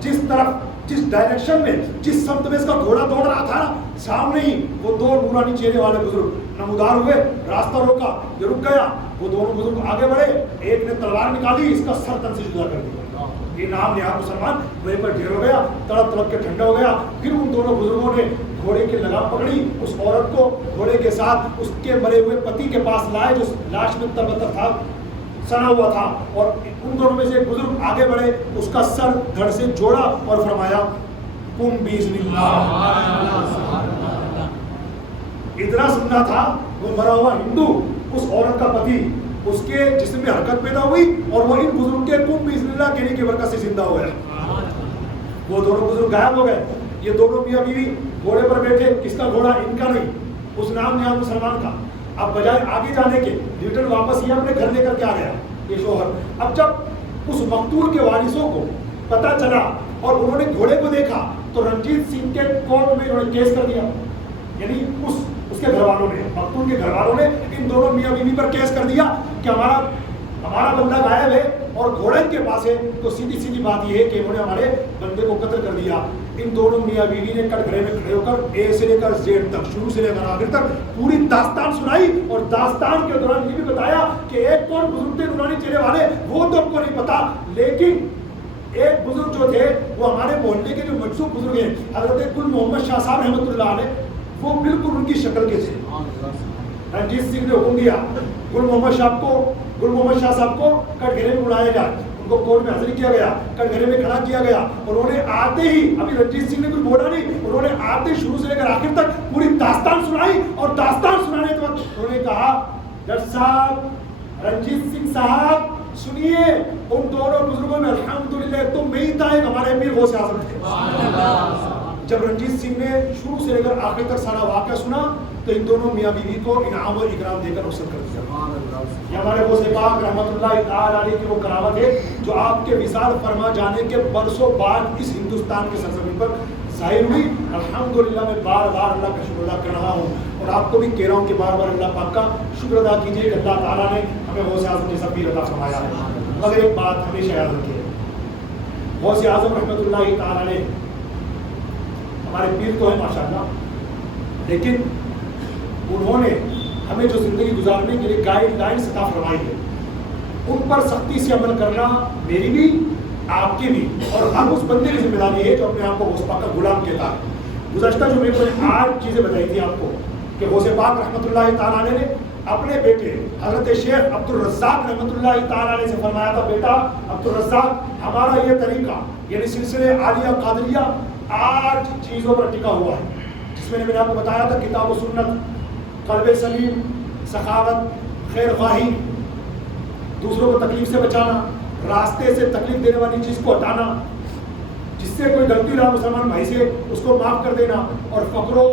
جس طرف, جس ڈائریکشن میں, جس سمت میں اس کا گھوڑا دوڑ رہا تھا نا, سامنے ہی وہ دو نورانی چہرے والے بزرگ نمودار ہوئے. راستہ روکا, یہ رک گیا, وہ دونوں بزرگ آگے بڑھے, ایک نے تلوار نکالی, اس کا سر تن سے جدا کر دیا. یہ نام نہاد مسلمان وہیں پر ڈھیر ہو گیا, تڑپ تڑپ کے ٹھنڈا ہو گیا. پھر ان دونوں بزرگوں نے گھوڑے کی لگام پکڑی, اس عورت کو گھوڑے کے ساتھ اس کے مرے ہوئے پتی کے پاس لائے جو لاش میں تربتر تھا, سنا ہوا تھا, اور ان دونوں میں سے ایک بزرگ آگے بڑھے, اس کا سر دھڑ سے جوڑا اور فرمایا قم باذن اللہ. اتنا سننا تھا, وہ مرا ہوا ہندو, اس عورت کا پتی, اس کے جسم میں حرکت پیدا ہوئی اور وہ ان بزرگ کے قم باذن اللہ کہنے کی برکت سے زندہ ہو گیا. وہ دونوں بزرگ غائب ہو گئے. یہ دونوں میاں بیوی گھوڑے پر بیٹھے, کس کا گھوڑا, ان کا نہیں, اس نام نہاد مسلمان کا. اب بجائے آگے جانے کے ریٹرن واپس یہ اپنے گھر لے کر کے آ گیا یہ شوہر. اب جب اس مقتول کے وارثوں کو پتہ چلا اور انہوں نے گھوڑے کو دیکھا تو رنجیت سنگھ کے کورٹ میں انہوں نے کیس کر دیا. یعنی اس کے گھر والوں نے, مقتول کے گھر والوں نے ان دونوں میاں بیوی پر کیس کر دیا کہ ہمارا بندہ غائب ہے اور گھوڑا ان کے پاس ہے, تو سیدھی سیدھی بات یہ ہے کہ انہوں نے ہمارے بندے کو قتل کر دیا. ان دونوں میاں بیوی نے کٹ گھرے میں کھڑے ہو کر اے سے لے کر زیڈ تک, شروع سے لے کر آخر تک پوری داستان سنائی, اور داستان کے دوران یہ بھی بتایا کہ ایک کون بزرگ تھے نورانی چہرے والے, وہ تو ہم کو نہیں پتا, لیکن ایک بزرگ جو تھے وہ ہمارے محلے کے جو مجذوب بزرگ ہیں حضرت گل محمد شاہ صاحب رحمۃ اللہ علیہ, وہ بالکل ان کی شکل کے تھے. رنجیت سنگھ نے حکم دیا گل محمد شاہ صاحب کو کٹ گھرے میں بلایا جائے. ان کو کورٹ میں حاضر کیا گیا, کٹ گھرے میں کھڑا کیا گیا. انہوں نے آتے ہی, ابھی رنجیت سنگھ نے کچھ بولا نہیں, انہوں نے آتے شروع سے لے کر آخر تک پوری داستان سنائی. اور داستان سنانے کے وقت انہوں نے کہا جج صاحب, رنجیت سنگھ صاحب سنیے, ان دونوں بزرگوں میں الحمدللہ تم نہیں تھا, ایک ہمارے پیر غوث اعظم تھے. جب رنجیت سنگھ نے شروع سے لے کر آخر تک سارا واقعہ سنا تو ان دونوں میاں بیوی کو انعام اور اکرام دے کر رخصت کر دیا. یہ ہمارے غوث پاک رحمۃ اللہ تعالی علیہ کی وہ کرامت ہے جو آپ کے وصال فرما جانے کے برسوں بعد اس ہندوستان کے سرزمین پر ظاہر ہوئی. الحمدللہ میں بار بار اللہ کا شکر ادا کر رہا ہوں, اور آپ کو بھی کہہ رہا ہوں کہ بار بار اللہ پاک کا شکر ادا کیجیے کہ اللہ تعالیٰ نے ہمیں غوث اعظم جیسا پیر عطا فرمایا ہے. مگر ایک بات ہمیشہ یاد رکھیے, غوث اعظم رحمۃ اللہ تعالیٰ نے ہمارے پیر تو ہے ماشاءاللہ, لیکن انہوں نے ہمیں جو زندگی گزارنے کے لیے گائیڈ لائنس عطا فرمائی ہے, ان پر سختی سے عمل کرنا میری بھی آپ کی بھی اور ہر اس بندے کی ذمہ داری ہے جو اپنے آپ کو غوث پاک کا غلام کہتا ہے. گزشتہ جو میں نے 8 چیزیں بتائی تھی آپ کو کہ غوث پاک رحمۃ اللہ تعالیٰ نے اپنے بیٹے حضرت شیخ عبد الرزاق رحمۃ اللہ تعالیٰ علیہ سے فرمایا تھا، بیٹا عبد الرزاق، ہمارا یہ طریقہ یعنی سلسلے عالیہ قادریہ 8 چیزوں پر ٹکا ہوا ہے، جس میں نے آپ کو بتایا تھا کتاب و سنت، قلب سلیم، سخاوت، خیر خواہی، دوسروں کو تکلیف سے بچانا، راستے سے تکلیف دینے والی چیز کو ہٹانا، جس سے کوئی غلطی رہا مسلمان بھائی سے اس کو معاف کر دینا، اور فقر و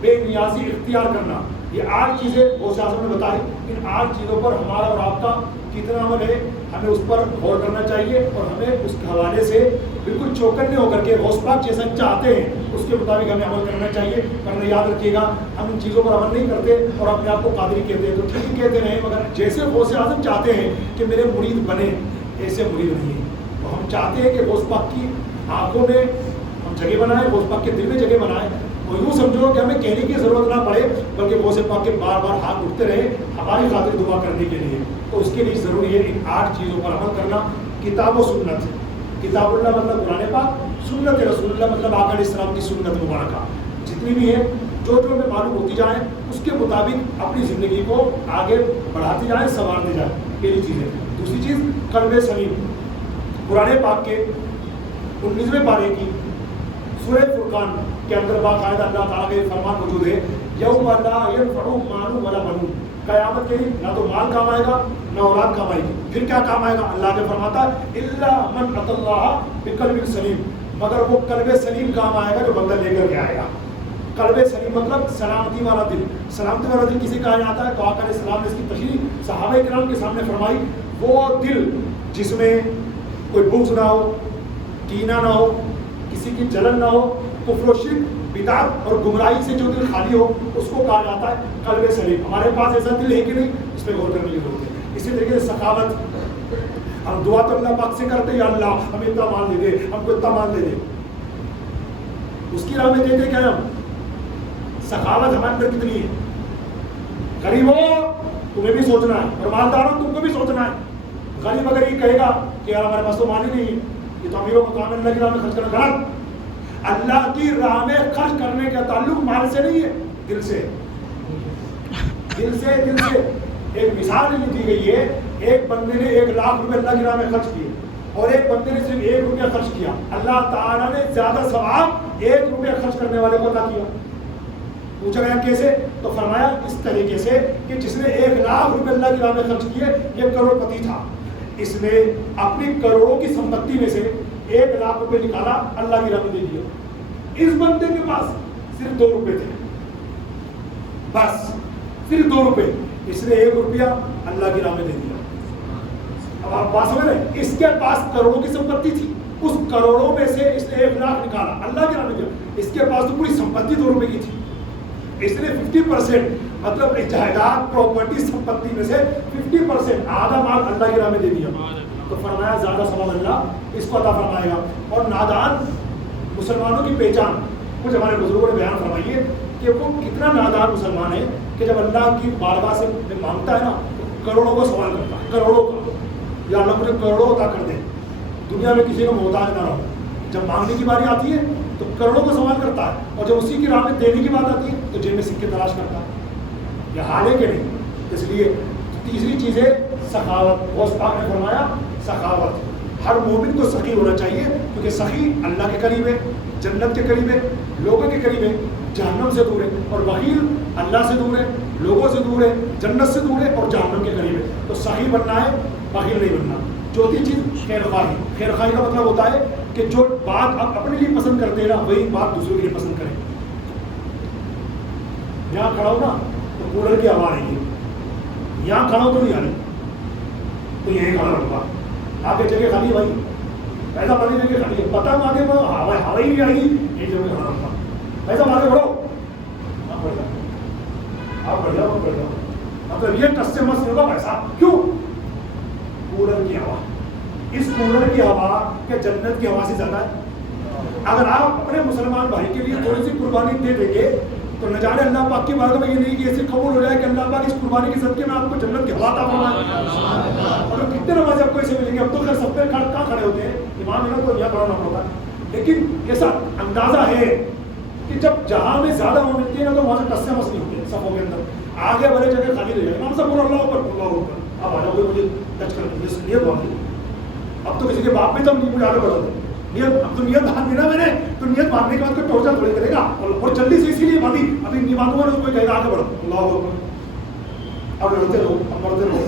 بے نیازی اختیار کرنا۔ یہ 8 چیزیں غوث اعظم نے بتائی۔ ان 8 چیزوں پر ہمارا اور آپ کا کتنا عمل ہے، ہمیں اس پر غور کرنا چاہیے، اور ہمیں اس کے حوالے سے بالکل چوکنے ہو کر کے غوث پاک جیسا چاہتے ہیں اس کے مطابق ہمیں عمل کرنا چاہیے۔ ورنہ یاد رکھیے گا، ہم ان چیزوں پر عمل نہیں کرتے اور اپنے آپ کو قادری کہتے ہیں تو ٹھیک ہی کہتے رہیں، مگر جیسے غوث اعظم چاہتے ہیں کہ میرے مرید بنے، ایسے مرید نہیں ہے۔ تو ہم چاہتے ہیں کہ غوث پاک کی آنکھوں میں ہم جگہ بنائیں، غوث پاک کے دل میں جگہ بنائیں، اور یوں سمجھو کہ ہمیں کہنے کی ضرورت نہ پڑے، بلکہ غوث پاک کے بار بار ہاتھ اٹھتے رہے ہماری خاطر دعا کرنے کے لیے۔ تو اس کے لیے ضروری ہے ان 8 چیزوں پر عمل کرنا۔ کتاب و سنت، کتاب اللہ مطلب قرآن پاک، سنت رسول اللہ مطلب آقا علیہ السلام کی سنت مبارکہ، جتنی بھی ہے جو ہمیں معلوم ہوتی جائیں اس کے مطابق اپنی زندگی کو آگے بڑھاتے جائیں، سنوارتے جائیں، پہلی چیز ہے۔ دوسری چیز قلب سلیم، قرآن پاک کے 19ویں پارے کی سورہ فرقان کے اندر باقاعدہ اللہ تعالیٰ کا فرمان موجود ہے، یوم لا ینفع مال ولا بنون، قیامت کے دن نہ تو مال کام آئے گا نہ اولاد کام آئے گی۔ پھر کیا کام آئے گا؟ اللہ نے فرماتا الا من اتى اللہ بقلب سلیم، مگر وہ قلب سلیم کام آئے گا جو بندہ لے کر کے آئے گا۔ قلب سلیم مطلب سلامتی والا دل۔ سلامتی والا دل کسی کہا جاتا ہے؟ تو آقا علیہ السلام نے اس کی تشریح صحابہ کرام کے سامنے فرمائی، وہ دل جس میں کوئی بغض نہ ہو، کینہ نہ ہو، کسی کی جلن نہ ہو، کفر و شرک، بدعت اور گمراہی سے جو دل خالی ہو، اس کو کہا جاتا ہے قلب سلیم۔ ہمارے پاس ایسا دل ہے کہ نہیں، اس پہ غور کرنے کی ضرورت ہے۔ اسی طریقے سے سخاوت، ہم دعا تو اللہ پاک سے کرتے ہیں یا اللہ ہمیں اتنا مال دے دے، ہم کو اتنا مال دے دے، اس کی راہ میں دیتے کیا ہم؟ سخاوت ہمارے اندر کتنی ہے؟ غریبوں تمہیں بھی سوچنا ہے، اور مالداروں تم کو بھی سوچنا ہے۔ غریب اگر یہ کہے گا کہ یار ہمارے پاس تو مال ہی نہیں ہے، یہ تو امیروں کا کام ہے اللہ کی راہ میں خرچ کرنا، غلط۔ اللہ کی راہ میں خرچ کرنے کا تعلق مال سے نہیں ہے، دل سے، دل سے، دل سے۔ ایک مثال یہ دی گئی ہے، ایک بندے نے 1 لاکھ روپے اللہ کی راہ میں خرچ کیے، اور ایک بندے نے صرف 1 روپیہ خرچ کیا، اللہ تعالیٰ نے زیادہ ثواب 1 روپیہ خرچ کرنے والے کو عطا کیا۔ پوچھا گیا کیسے؟ تو فرمایا اس طریقے سے کہ جس نے 1 لاکھ روپے اللہ کی راہ میں خرچ کیے، یہ کروڑ پتی تھا، اس نے اپنی کروڑوں کی سمپتی میں سے 1 لاکھ روپے نکالا، اللہ کی راہ میں دے دیا۔ اس بندے کے پاس صرف 2 روپے تھے، بس صرف 2 روپے، اس نے 1 روپیہ اللہ کی راہ میں دے دیا۔ اب آپ بات سمجھ رہے؟ اس کے پاس کروڑوں کی سمپتی تھی، اس کروڑوں میں سے اس نے 1 لاکھ نکالا، اللہ کی راہ میں دیا۔ اس کے پاس تو پوری سمپتی 2 روپے کی تھی، اس نے 50% مطلب جائیداد پراپرٹی سمپتی میں سے 50% آدھا مال اللہ کی راہ میں دے دیا۔ تو فرمایا زیادہ ثواب اللہ اس کو عطا فرمائے گا۔ اور نادان مسلمانوں کی پہچان کچھ ہمارے بزرگوں نے بیان فرمائی ہے کہ وہ کتنا نادان مسلمان ہے کہ جب اللہ کی بارگاہ سے مانگتا ہے نا تو کروڑوں کو سوال کرتا ہے، کروڑوں کا، یا اللہ مجھے کروڑوں عطا کر دے، دنیا میں کسی کو محتاج نہ رہو۔ جب مانگنے کی باری آتی ہے تو کروڑوں کو سوال کرتا ہے، اور جب اسی کی راہ میں دینے کی بات آتی ہے تو جیب میں سکے تلاش کرتا ہے۔ یہ حال ہے کہ نہیں؟ اس لیے تیسری چیز ہے سخاوت۔ غوث پاک نے فرمایا سخاوت، ہر مومن کو سخی ہونا چاہیے، کیونکہ سخی اللہ کے قریب ہے، جنت کے قریب ہے، لوگوں کے قریب ہے، جہنم سے دور ہے، اور بخیل اللہ سے دور ہے، لوگوں سے دور ہے، جنت سے دور ہے اور جہنم کے قریب ہے۔ تو سخی بننا ہے، بخیل نہیں بننا۔ چوتھی چیز خیر خواہی۔ خیر خواہی کا مطلب ہوتا ہے کہ جو بات آپ اپنے لیے پسند کرتے ہیں نا وہی بات دوسروں کے لیے پسند کریں۔ یہاں کھڑا ہو نا تو کولر کی ہوا آئے گی، یہاں کھڑا ہو تو نہیں آ رہی، تو یہیں کھڑا رہوں گا۔ آگے جگہ خالی ہے بھائی، ایسا بڑی جگہ خالی ہے، پتہ آگے وہ ہوا ہی نہیں آئے گی، یہ جگہ کھڑا رہوں گا۔ ایسا آگے بڑھو، آپ بڑھ جاؤ، آپ بڑھ جاؤ، آپ بڑھ جاؤ۔ مطلب یہ کس سے مس ہوگا پیسہ کیوں؟ کولر کی ہوا، اس کولر کی ہوا کہ جنت کی ہوا سے زیادہ ہے۔ اگر آپ اپنے مسلمان بھائی کے لیے تھوڑی سی قربانی دے دیں گے تو نہ جانے اللہ پاک کی بارگاہ میں یہ نہیں کہ ایسے قبول ہو جائے کہ اللہ پاک اس قربانی کے صدقے میں آپ کو جنت کی ہوا عطا فرمائے۔ اور کتنے نماز آپ کو ایسے ملیں گے؟ اب تو خیر سب پہ کہاں کھڑے ہوتے ہیں، امام ہے نا تو یہاں کھڑا ہونا پڑتا ہے، لیکن ایسا اندازہ ہے کہ جب جہاں میں زیادہ ہو ملتی ہے نا تو وہاں سے ٹس سے مس نہیں ہوتے صفوں کے اندر، آگے بڑے جگہ خالی رہ جائے امام صاحب بولو اللہ اوپر اللہ اوپر، اب آ جاؤ مجھے ٹچ کر دیں، نیت باندھ لی، اب تو کسی کے باپ بھی تو مجھے آگے بڑھا دیں نیت، اب تو نیت باندھ دینا میں نے، تو نیت باندھنے کے بعد کوئی ٹورچر تھوڑی کرے گا، اور جلدی سے اسی لیے باندھی، ابھی نہیں باندھوں گا تو کوئی کہے گا آگے بڑھو اللہ اوپر، اب لڑتے رہو اب بڑھتے رہو،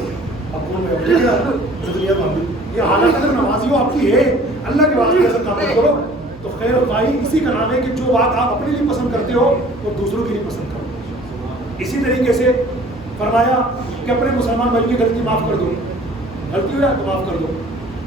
اب کون میں نیت باندھی، یہ حالت اگر نمازی ہو آپ کی ہے اللہ کے واسطے ایسا کام کرو تو خیر خواہی اسی کا نام ہے کہ جو بات آپ اپنے لیے پسند کرتے ہو وہ دوسروں کے لیے پسند کرو. اسی طریقے سے فرمایا کہ اپنے مسلمان بھائی کی غلطی معاف کر دو، غلطی ہو جائے تو معاف کر دو،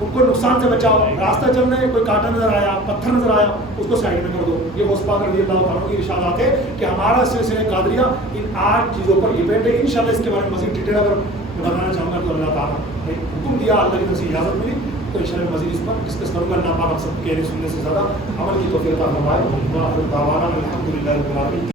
ان کو نقصان سے بچاؤ، راستہ چل رہے ہیں کوئی کانٹا نظر آیا پتھر نظر آیا اس کو سائڈ میں کر دو. یہ غوث پاک رضی اللہ عنہ کی ارشادات ہے کہ ہمارا سلسلہ قادریہ ان 8 چیزوں پر ڈیپینڈ ہے. انشاءاللہ اس کے بارے میں مزید ڈیٹیل اگر میں بتانا چاہوں گا تو اللہ تعالیٰ نے حکم دیا، اللہ کی طرف سے اجازت ملی تو انشاءاللہ مزید اس پر ڈسکس کروں گا. اللہ پاک ہم سب کہنے سننے سے زیادہ عمل کی توفیق عطا فرمائے. الحمدللہ رب العالمین.